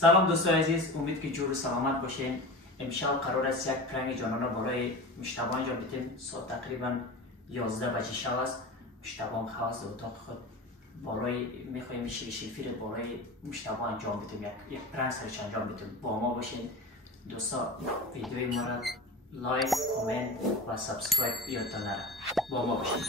سلام دوستان عزیز، امید که جور و سلامت باشین. امشب قرار است یک پرنگ جانانه برای مجتبی انجام بدیم. ساعت تقریبا 11 بجه شب است. مجتبی هم خواست اتاق خود برای میخوایم شیفیر برای مجتبی انجام بدیم، یک پرنگ سرش انجام بدیم. با ما باشین دوستان. ویدیوی ما را لایک، کامنت و سابسکرایب یادتان نره. با ما باشین.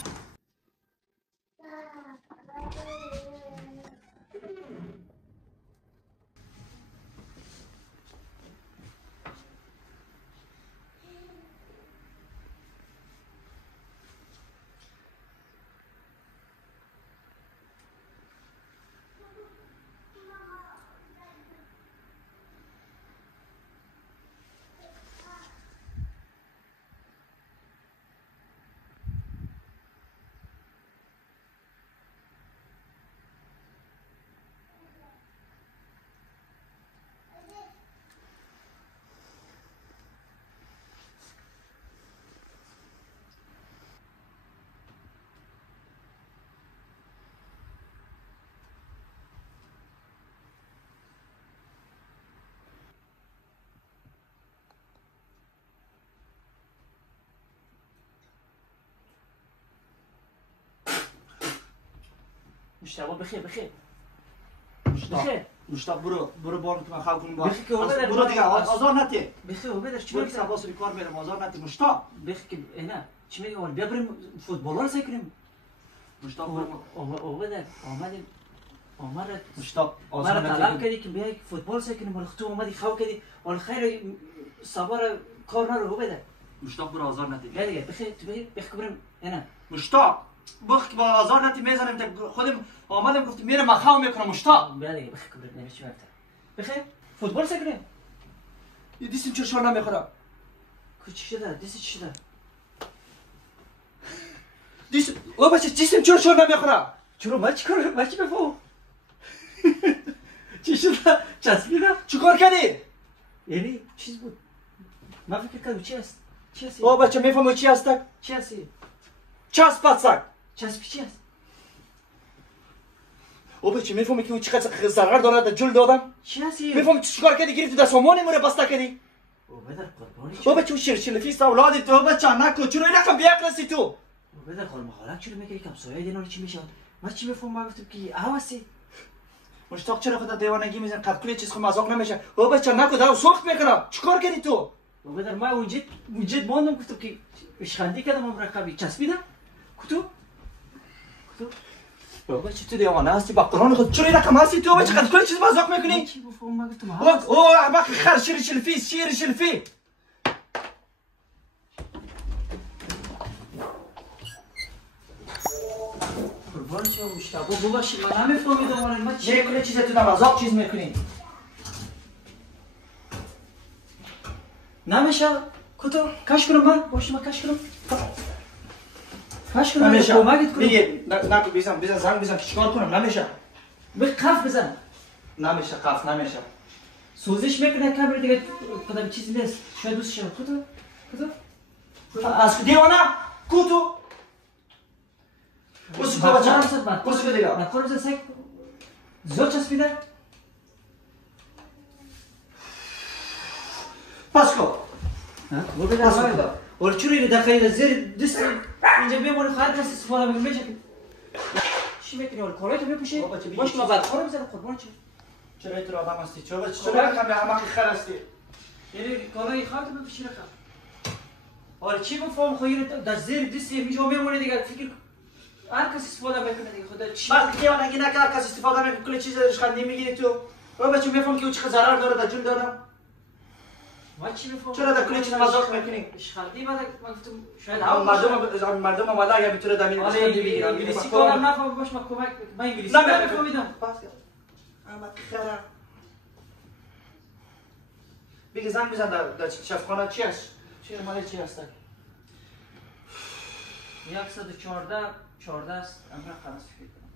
مشتبه بخیر مشتاق برو بار که من خواب کنم. برو دیگه آزار نتی. بخیر بدر چی میگی؟ سباس رو کار میرم آزار نتی. مشتاق بخیر نه چی میگی؟ اول بیا بریم فوتبال رو سعی کنیم. مشتاق بدر آمد مشتاق آزار نتی. طلب کردی که بیای فوتبال سعی کنیم. ولی تو اومدی خواب کردی. ولی خیر صبر کار نرو بدر. مشتاق برو آزار نتی. بیا دیگه بخیر تو بخیر بریم نه مشتاق بخ با آزار نتی میزنم تا خودم آمدم گفتم میرم مخاو میکنم. مشتاق بیا دیگه بخیر بریم نمیشه وقت. بخیر فوتبال سعی کنیم. یه دیسم چرا شور نمیخوره؟ چی شده؟ دیسی چی شده؟ دیسم او بچه دیسم چرا شور نمیخوره؟ چرا من چیکار من چی بفهم؟ چی شده؟ چسبیده؟ چیکار کردی؟ یعنی چیز بود. من فکر کردم چی است؟ چی است؟ او بچه میفهمی چی هست؟ چی است؟ چسب پسک. چسب چی است؟ او بچه میفهمی که او چقدر ضرر داره در جلد آدم؟ چی است؟ میفهمی چیکار کردی؟ گرفتی در سامان مونه بسته کردی؟ او بدر قربانی او بچه او شیرشلفیست اولادی تو بچه نکن. چرا این رقم بیعقل تو؟ او بدر خال مخالک چرا میگی که سایه دینا چی میشه؟ من چی میفهمم؟ من گفتم که هوسی. مشتاق چرا خودت دیوانگی میزنی؟ قد کلی چیز خود مذاق نمیشه. او بچه نکن دارم سخت میکنم. چیکار کردی تو؟ او بدر من اونجا ماندم گفتم که اشخندی کردم مرکبی چسبیده؟ کتو او بچه تو دیوانه هستی با قرآن خود. چرا این رقم هستی تو بچه؟ قد کلی چیز مذاق میکنی؟ چی بفهم؟ من گفتم او احمق خر شیرشلفی. قربان شما مشتبه ببخشید من نمیفهمیدم. ولی من چی کلی چیز تو مذاق چیز میکنی؟ نمیشه. کتو کش کنم من باشه من کش کنم. نمیشه. کمکت کنم. دیگه نکن بزن زنگ بزن. چیکار کنم؟ نمیشه. به قف بزن. نمیشه قف نمیشه. سوزش میکنه کمر دیگه کدام چیزی نیست. شاید دوست شما کتو از دیوانه کوتو بسو کو بچه بسو دیگه نخور بزن سک زود چسبیده. پس کو و بده آقا ول چوری داخل زیر دست اینجا میمونه خارج کسی استفاده میشه. چی میکنی؟ ول کارای تو میپوشی باش ما بعد خور بزن قربان چه چرا تو آدم هستی؟ چرا کمی احمق خر هستی؟ یعنی کارای خارج میپوشی رقم. ول چی بفهم خیر در زیر دست اینجا میمونه دیگه. فکر هر کسی استفاده میکنه دیگه. خدا چی وقتی که اون نگه هر کسی استفاده میکنه کلی چیز اشخندی میگیری تو. او بچه میفهم که او چقدر ضرر داره در جون دارم. ما چی میفهم؟ چرا در کلی چیز مذاق میکنی؟ اشخندی بعد من گفتم شاید مردم اومده اگه بتونه دمین اشخندی بگیرن. انگلیسی کارم نفهم باش من کمک من انگلیسی نمیفهمیدم. احمق خره. بگی زنگ بزن در شفخانه چی هست؟ چی مال چی هست؟ 114 است. امروز خلاص فکر کنم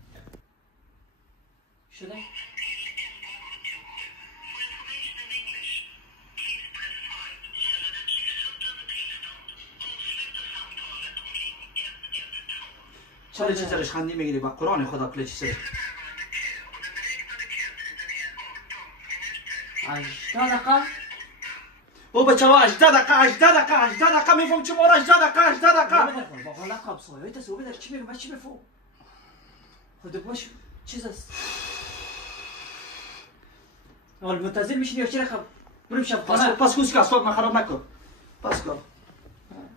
شده. چرا چیزش خندی میگیری با قرآن خدا کلی چیز 18 دقیقه او بچه ها 18 دقیقه میفهم چه مورا 18 دقیقه با حالا قاب سایت است ببین چی میگم چی میفهم خود باش چیز است اول منتظر میشین یا چرا خب بریم شب خانه پس کوس که اسباب من خراب نکن پس کن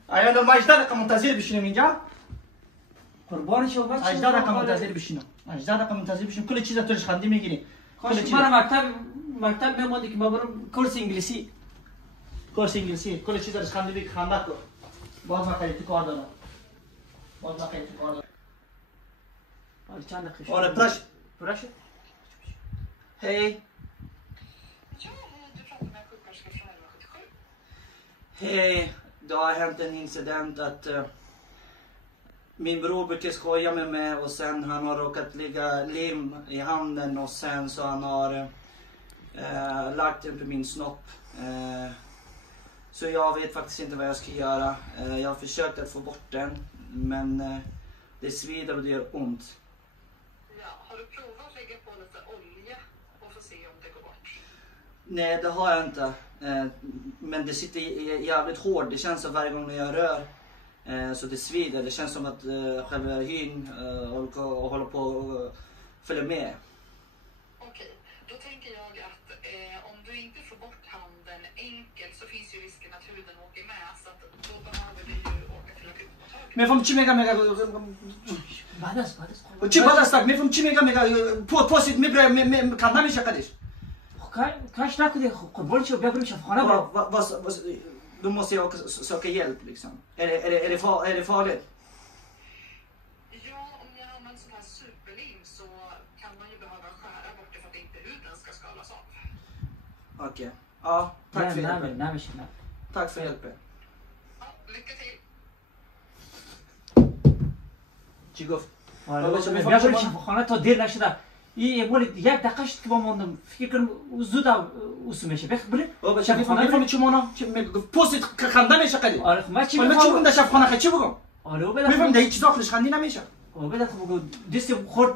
آیا ما 18 دقیقه منتظر بشینیم اینجا قربان شو بچه 18 دقیقه منتظر بشینم 18 دقیقه منتظر بشینم کل چیزا توش خندی میگیری خواهش من مکتب میموندی که ما برم کورس انگلیسی کل چیزا توش خندی بگی خنده کن باز من خیلی تو کار دارم حالا چند دقیقه آره پرش هی Hej, det har hänt en incident att min bror brukar skoja med mig och sen han har råkat lägga lim i handen och sen så han har lagt den på min snopp. Så jag vet faktiskt inte vad jag ska göra. Jag har försökt att få bort den men det svider och det gör ont. Ja, har du provat att lägga på lite olja och få se om det går bort? Nej, det har jag inte. Men det sitter jävligt hårt. Det känns som varje gång när jag rör så det svider. Det känns som att själva hyn håller på att följa med. Okej, då tänker jag att om du inte får bort handen enkelt så finns ju risken att huden åker med. Så att då behöver du ju åka till akutmottagningen. میفهم چی میگم بعد است چی بعد است میفهم چی میگم پوست میبره کار نمیشه قدش کاش نکنی قربان شو بیا بریم شفاخانه برو Då måste jag söka hjälp liksom. Är det farligt? Ja, om jag använder sån här superlim så kan man ju behöva skära bort det för att inte huden ska skalas av. Okej. Ja, tack för hjälpen. نمیشه Tack för hjälpen. Ja, lycka till. چی گفت؟ بیا بریم شفاخانه تا دیر نشده این مال یک دقیقه شد که با موندم فکر کنم زود اوسو میشه بریم شفاخانه میفهمی چی مانا؟ پوست خنده میشه قدی. آره خب من چی بگم در شفاخانه چی بگم؟ آره میفهم در هیچ داخلش خندی نمیشه. بده خب بگو دست خورد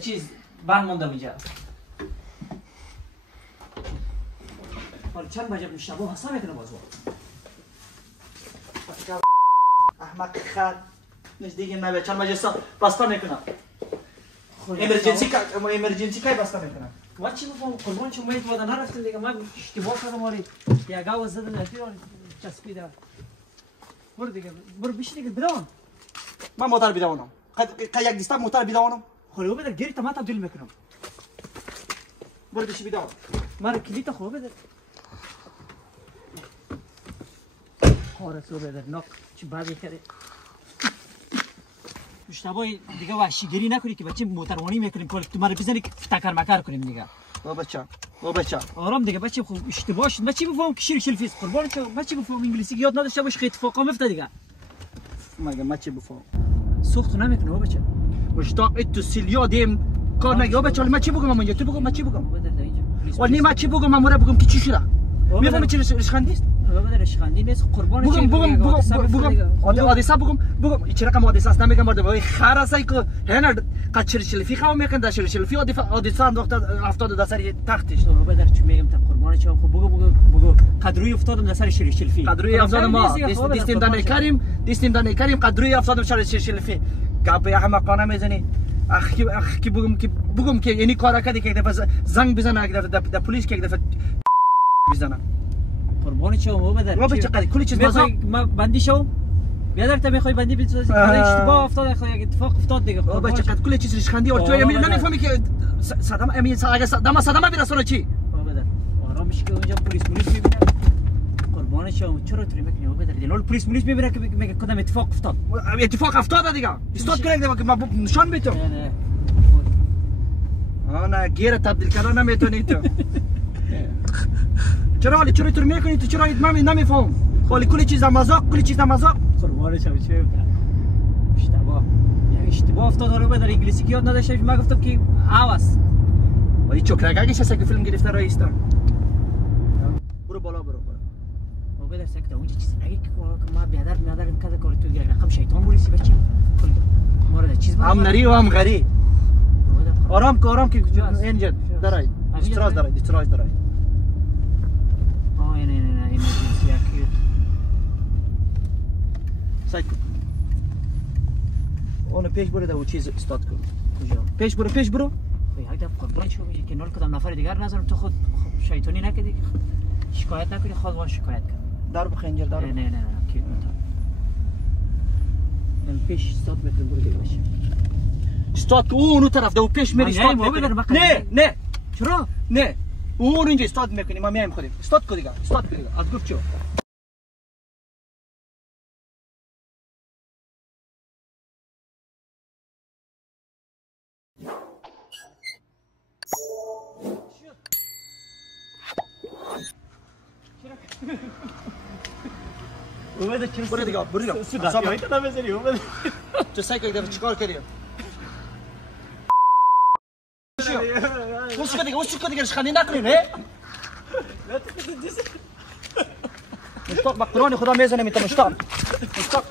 چیز بند موندم اینجا. حالا چند بجه مشتبه حساب میکنه بازو. احمق خر نزدیک نبی چند بجه بسته میکنم. امرجنسی کی بسته میکنم. ما چی بفهم قربان چون میت بودن نرفتیم دیگه من اشتباه کردم آره یک آواز زدم نفیر آره چسبیده برو دیگه برو بیش دیگه بدون من موتور بدونم یک دیستا موتور بدونم خب بده گیری تا من تبدیل میکنم برو بیش بدون من کلیت خوب بده آره سو بده نک چی بعدی کرده مشتبه دیگه وحشیگری نکنی که بچه موتروانی میکنیم کار تو من بزنی که تکر مکر کنیم دیگه او بچه آرام دیگه بچه خوب اشتباه شد من چی بفهم که شیر شلفیز قربان تو من چی بفهم انگلیسی یاد نداشته باش خیلی اتفاقا میفته دیگه مگه من چی بفهم سوخت نمیکنه بچه مشتاق تو سیلیا دیم کار نگه بچه من چی بگم اونجا تو بگم من چی بگم ولی من چی بگم من بگم که چی شده میفهمی چی رشخندی است بابا رشخندی نیست قربان بگم حادثه بگم چه رقم حادثه است نمیگم مرد وای خر است که هنر قچر شلفی خو میکن در شلفی حادثه انداخته 70 در سر تختش بابا در چی میگم تا قربان چه خب بگو قدروی افتادم در سر شلفی قدروی افتادم ما دیستیم دانه کریم قدروی افتادم سر شلفی گپ احمقانه میزنی اخ بگم که یعنی کار کردی که یک دفعه زنگ بزنه یک دفعه در پلیس که یک دفعه بزنه قربان چه بابا در بابا چقدر کلی چیز ما بندی شو بیادر تا میخوای بندی بزنی اشتباه افتاد خیلی اتفاق افتاد دیگه بابا چقدر کلی چیز ریشخندی اور تو نمیفهمی که صدام اگه صدام برسونه چی بابا در آرام میشه که اونجا پلیس میبینه قربان شو چرا طوری میکنی بابا در دلول پلیس میبینه که میگه کدام اتفاق افتاد دیگه استاد کنه که ما نشان بدم نه گیر تبدیل کردن نمیتونی تو چرا طور میکنی تو چرا من نمیفهم ولی کلی چیز مزاق قربان شو چه اشتباه افتاد رو بدار انگلیسی که یاد نداشته من گفتم که آواز ولی چوکرگاگیش هست که فیلم گرفته رایستا برو بالا بابا در سکته اونجا چیزی نگی که ما بیادر کده کار تو دیگه رقم شیطان بولیسی بچی ما رو چیز هم نری و هم غری آرام که اینجا درای دیستراز درای سعی کن. اون پیش برو در اون چیز استاد کن. کجا؟ پیش برو. یک دفعه قربان شو میگه که نول کدام نفر دیگر نظرم تو خود شیطانی نکردی که شکایت نکنی خود وان شکایت کن. دار بخنجر دار. نه کی نتا. پیش استاد میکنم برو دیگه باشه. استاد که اون طرف ده و پیش میری استاد میکنی. نه. چرا؟ نه. اون اینجا استاد میکنی ما میایم خودیم. استاد کو دیگه. از گفت چو. برو دیگه تو سعی کن چیکار کردی وش دیگه خندی نکنی نه مشتاق به قرآن خدا میزنه میتونم مشتاق